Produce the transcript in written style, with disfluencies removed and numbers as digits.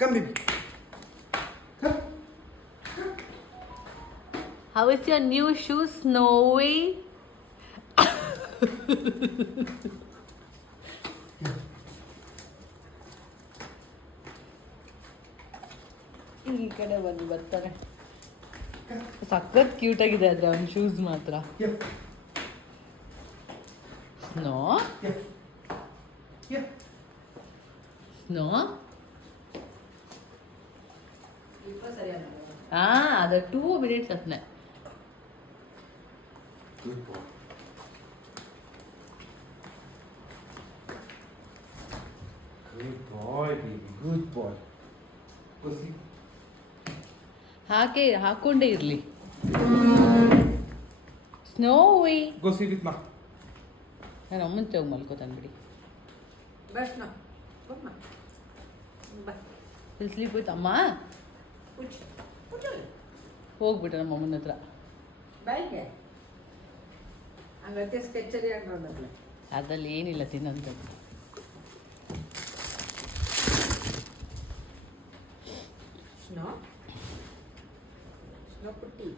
Come, baby. Come. How is your new shoe, Snowy? ಈ ಕಡೆ ಬಂದು ಬರ್ತಾರೆ. ಸಖತ್ ಕ್ಯೂಟ್ ಆಗಿದೆ ಆದ್ರೆ ಅವನ ಶೂಸ್ ಮಾತ್ರ. Yeah. Snow Yeah. Yeah. Snow ಅದು 2 minutes ಅಷ್ಟೇ. Good boy. Good boy, baby. Good boy. Go sleep. ಹಾಕೊಂಡೇ ಇರ್ಲಿ. ಸ್ನೋವಿ Go sleep with Ma. ನಾನು ಅಮ್ಮನ ಹೋಗಿ ಮಲ್ಕೋತಾನೆ ಬಿಡಿ. Bashna. Come on. Will sleep with ಅಮ್ಮ. Put it. ಹೋಗ್ಬಿಟ್ರೆ ನಮ್ಮ ಅಮ್ಮನ ಹತ್ರ. ಬಾಯಿಗೆ ಹಂಗತ್ತೆ ಸ್ಕೆಚರಿ ಹಾಕೊಂಡ್ರಲ್ಲ. ಅದ್ರಲ್ಲಿ ಏನಿಲ್ಲ ತಿನ್ನೋಂಥದ್ದು. ಸ್ನೋ ಪುಟ್ಟಿ